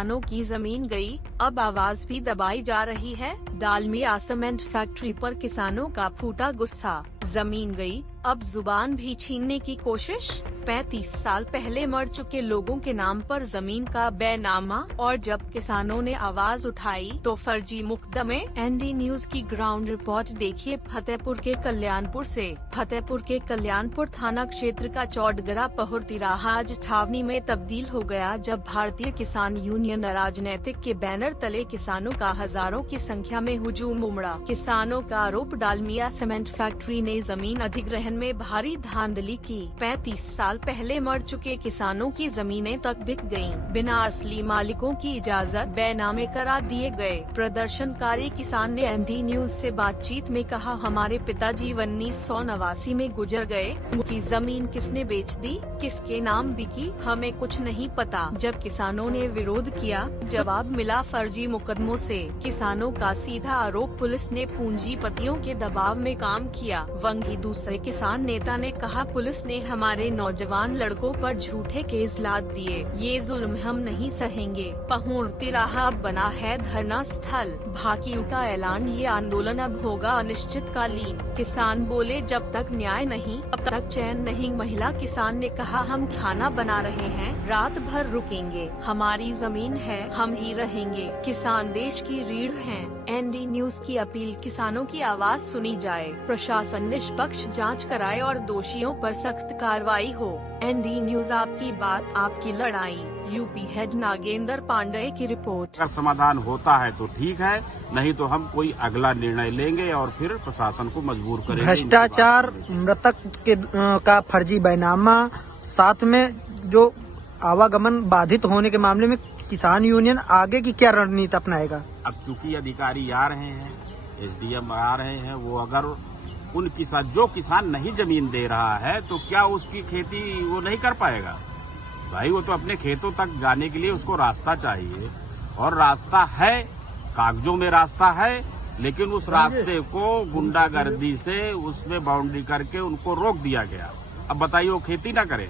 किसानों की जमीन गई, अब आवाज भी दबाई जा रही है। डालमिया सीमेंट फैक्ट्री पर किसानों का फूटा गुस्सा, जमीन गई, अब जुबान भी छीनने की कोशिश। 35 साल पहले मर चुके लोगों के नाम पर जमीन का बैनामा, और जब किसानों ने आवाज उठाई तो फर्जी मुकदमे। एनडी न्यूज की ग्राउंड रिपोर्ट देखिए फतेहपुर के कल्याणपुर से। फतेहपुर के कल्याणपुर थाना क्षेत्र का चौडगरा पहुर तिराहा आज छावनी में तब्दील हो गया, जब भारतीय किसान यूनियन राजनीतिक के बैनर तले किसानों का हजारों की संख्या में हुजूम उमड़ा। किसानों का आरोप, डालमिया सीमेंट फैक्ट्री ने जमीन अधिग्रहण में भारी धांधली की। 35 साल पहले मर चुके किसानों की जमीनें तक बिक गयीं, बिना असली मालिकों की इजाजत बैनामे करा दिए गए। प्रदर्शनकारी किसान ने एनडी न्यूज से बातचीत में कहा, हमारे पिताजी 1989 में गुजर गए, उनकी जमीन किसने बेच दी, किसके नाम बिकी, हमें कुछ नहीं पता। जब किसानों ने विरोध किया, जवाब मिला फर्जी मुकदमों से। किसानों का सीधा आरोप, पुलिस ने पूंजीपतियों के दबाव में काम किया। वहीं दूसरे किसान नेता ने कहा, पुलिस ने हमारे नौजवान लड़कों पर झूठे केस लाद दिए, ये जुल्म हम नहीं सहेंगे। पहुर तिराहा अब बना है धरना स्थल, भाकियों का ऐलान, ये आंदोलन अब होगा अनिश्चितकालीन। किसान बोले, जब तक न्याय नहीं अब तक चैन नहीं। महिला किसान ने कहा, हम खाना बना रहे हैं, रात भर रुकेंगे, हमारी जमीन है, हम ही रहेंगे। किसान देश की रीढ़ हैं। एनडी न्यूज की अपील, किसानों की आवाज सुनी जाए, प्रशासन निष्पक्ष जांच कराए और दोषियों पर सख्त कार्रवाई हो। एनडी न्यूज, आपकी बात आपकी लड़ाई। यूपी हेड नागेंद्र पांडे की रिपोर्ट। अगर समाधान होता है तो ठीक है, नहीं तो हम कोई अगला निर्णय लेंगे और फिर प्रशासन को मजबूर करेंगे। भ्रष्टाचार, मृतक का फर्जी बैनामा, साथ में जो आवागमन बाधित होने के मामले में किसान यूनियन आगे की क्या रणनीति अपनाएगा? अब चूंकि अधिकारी आ रहे हैं, एसडीएम आ रहे हैं, वो अगर उन किसान, जो किसान नहीं जमीन दे रहा है तो क्या उसकी खेती वो नहीं कर पाएगा? भाई वो तो अपने खेतों तक जाने के लिए उसको रास्ता चाहिए, और रास्ता है, कागजों में रास्ता है, लेकिन उस रास्ते को गुंडागर्दी से उसमें बाउंड्री करके उनको रोक दिया गया। अब बताइए वो खेती ना करे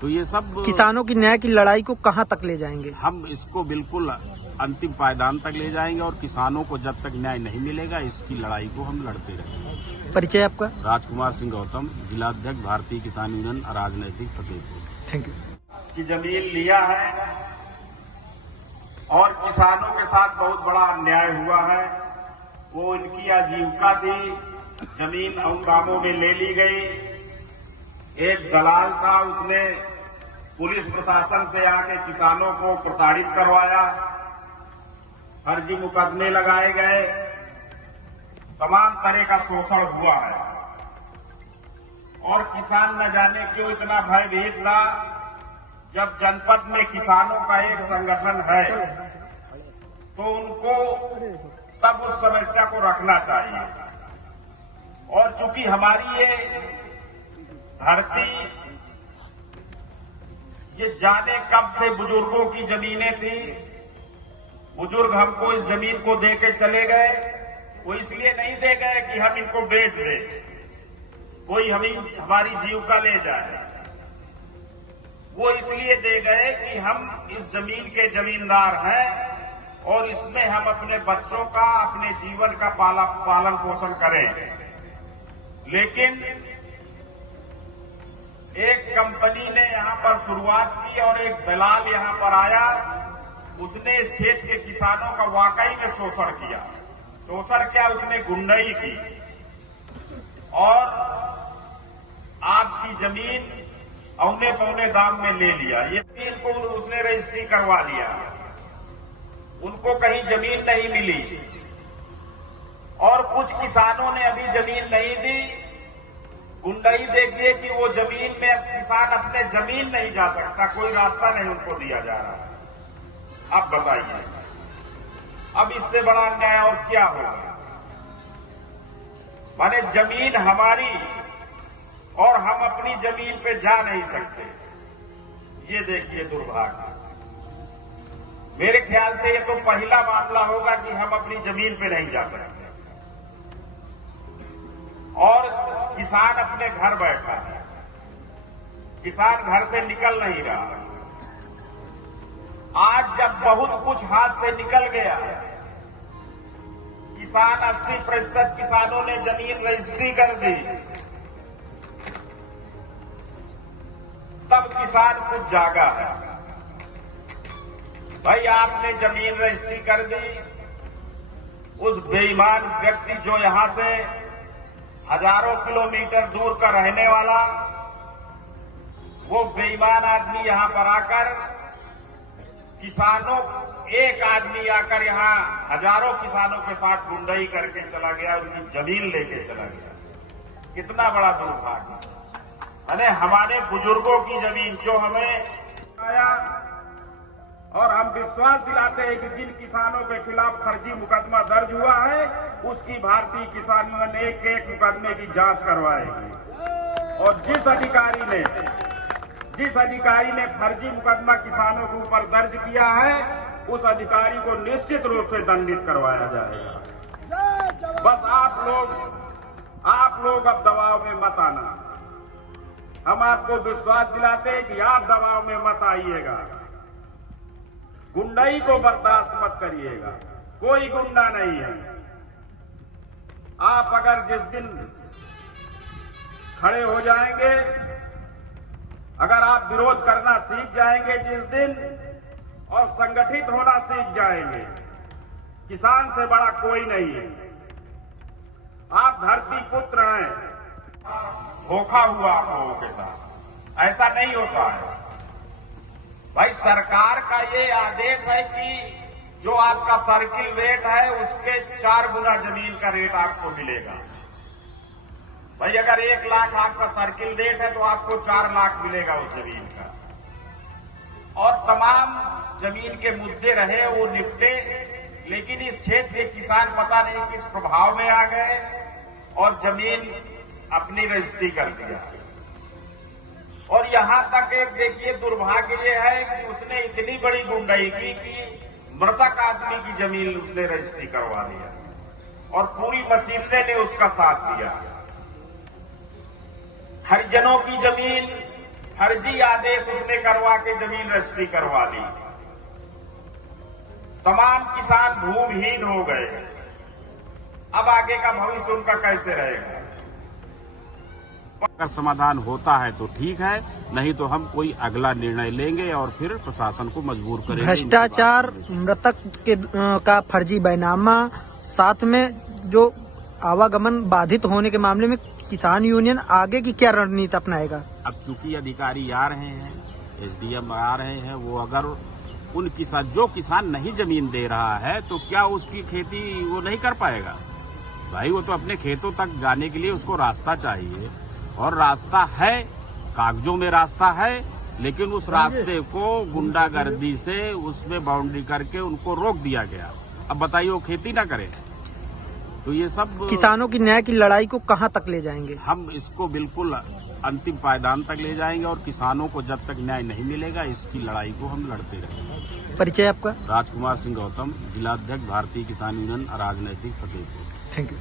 तो ये सब किसानों की न्याय की लड़ाई को कहां तक ले जाएंगे? हम इसको बिल्कुल अंतिम पायदान तक ले जाएंगे, और किसानों को जब तक न्याय नहीं मिलेगा इसकी लड़ाई को हम लड़ते रहेंगे। परिचय आपका? राजकुमार सिंह गौतम, जिलाध्यक्ष भारतीय किसान यूनियन राजनीतिक फतेहपुर। Thank you. की जमीन लिया है और किसानों के साथ बहुत बड़ा अन्याय हुआ है। वो इनकी आजीविका थी, जमीन हंगामों में ले ली गई। एक दलाल था, उसने पुलिस प्रशासन से आके किसानों को प्रताड़ित करवाया, फर्जी मुकदमे लगाए गए, तमाम तरह का शोषण हुआ है। और किसान न जाने क्यों इतना भयभीत था। जब जनपद में किसानों का एक संगठन है तो उनको तब उस समस्या को रखना चाहिए। और चूंकि हमारी ये धरती, ये जाने कब से बुजुर्गों की जमीनें थी, बुजुर्ग हमको इस जमीन को दे के चले गए। वो इसलिए नहीं दे गए कि हम इनको बेच दें, कोई हमारी जीविका ले जाए। वो इसलिए दे गए कि हम इस जमीन के जमींदार हैं और इसमें हम अपने बच्चों का, अपने जीवन का पालन पोषण करें। लेकिन एक कंपनी ने यहां पर शुरुआत की और एक दलाल यहां पर आया, उसने इस क्षेत्र के किसानों का वाकई में शोषण किया। शोषण क्या, उसने गुंडाई की और आपकी जमीन औने पौने दाम में ले लिया। ये जमीन को उसने रजिस्ट्री करवा लिया, उनको कहीं जमीन नहीं मिली। और कुछ किसानों ने अभी जमीन नहीं दी। गुंडाई देखिए कि वो जमीन में अब किसान अपने जमीन नहीं जा सकता, कोई रास्ता नहीं उनको दिया जा रहा। अब बताइए, अब इससे बड़ा अन्याय और क्या होगा? माने जमीन हमारी और हम अपनी जमीन पे जा नहीं सकते। ये देखिए दुर्भाग्य। मेरे ख्याल से ये तो पहला मामला होगा कि हम अपनी जमीन पे नहीं जा सकते और किसान अपने घर बैठा है, किसान घर से निकल नहीं रहा। आज जब बहुत कुछ हाथ से निकल गया, किसान 80% किसानों ने जमीन रजिस्ट्री कर दी, तब किसान कुछ जागा है। भाई आपने जमीन रजिस्ट्री कर दी, उस बेईमान व्यक्ति जो यहां से हजारों किलोमीटर दूर का रहने वाला, वो बेईमान आदमी यहां पर आकर किसानों, एक आदमी आकर यहां हजारों किसानों के साथ गुंडाई करके चला गया, उनकी जमीन लेके चला गया। कितना बड़ा दुर्भाग्य। अरे हमारे बुजुर्गों की जमीन जो हमें आया, और हम विश्वास दिलाते हैं कि जिन किसानों के खिलाफ फर्जी मुकदमा दर्ज हुआ है, उसकी भारतीय किसान यूनियन एक एक मुकदमे की जांच करवाएगी। और जिस अधिकारी ने फर्जी मुकदमा किसानों के ऊपर दर्ज किया है, उस अधिकारी को निश्चित रूप से दंडित करवाया जाएगा। बस आप लोग अब दबाव में मत आना। हम आपको विश्वास दिलाते हैं कि आप दबाव में मत आइएगा, गुंडाई को बर्दाश्त मत करिएगा। कोई गुंडा नहीं है। आप अगर जिस दिन खड़े हो जाएंगे, अगर आप विरोध करना सीख जाएंगे जिस दिन, और संगठित होना सीख जाएंगे, किसान से बड़ा कोई नहीं है। आप धरती पुत्र हैं। धोखा हुआ आप लोगों के साथ, ऐसा नहीं होता है। भाई सरकार का ये आदेश है कि जो आपका सर्किल रेट है, उसके 4 गुना जमीन का रेट आपको मिलेगा। भाई अगर 1 लाख आपका सर्किल रेट है, तो आपको 4 लाख मिलेगा उस जमीन का। और तमाम जमीन के मुद्दे रहे वो निपटे, लेकिन इस क्षेत्र के किसान पता नहीं किस प्रभाव में आ गए और जमीन अपनी रजिस्ट्री कर दिया। और यहां तक एक देखिए दुर्भाग्य ये है कि उसने इतनी बड़ी गुंडाई की कि मृतक आदमी की जमीन उसने रजिस्ट्री करवा दिया, और पूरी मशीनरी ने उसका साथ दिया। हरिजनों की जमीन फर्जी आदेश उसने करवा के जमीन रजिस्ट्री करवा दी। तमाम किसान भूमिहीन हो गए। अब आगे का भविष्य उनका कैसे रहेगा? अगर समाधान होता है तो ठीक है, नहीं तो हम कोई अगला निर्णय लेंगे और फिर प्रशासन को मजबूर करेंगे। भ्रष्टाचार, मृतक का फर्जी बैनामा, साथ में जो आवागमन बाधित होने के मामले में किसान यूनियन आगे की क्या रणनीति अपनाएगा? अब चूंकि अधिकारी आ रहे हैं, एसडीएम आ रहे हैं, वो अगर उनकी साथ जो किसान नहीं जमीन दे रहा है, तो क्या उसकी खेती वो नहीं कर पाएगा? भाई वो तो अपने खेतों तक जाने के लिए उसको रास्ता चाहिए, और रास्ता है, कागजों में रास्ता है, लेकिन उस रास्ते को गुंडागर्दी से उसमें बाउंड्री करके उनको रोक दिया गया। अब बताइए वो खेती ना करे, तो ये सब किसानों की न्याय की लड़ाई को कहां तक ले जाएंगे? हम इसको बिल्कुल अंतिम पायदान तक ले जाएंगे, और किसानों को जब तक न्याय नहीं मिलेगा, इसकी लड़ाई को हम लड़ते रहेंगे। परिचय आपका? राजकुमार सिंह गौतम, जिलाध्यक्ष भारतीय किसान यूनियन, राजनैतिक फतेहपुर। Thank you.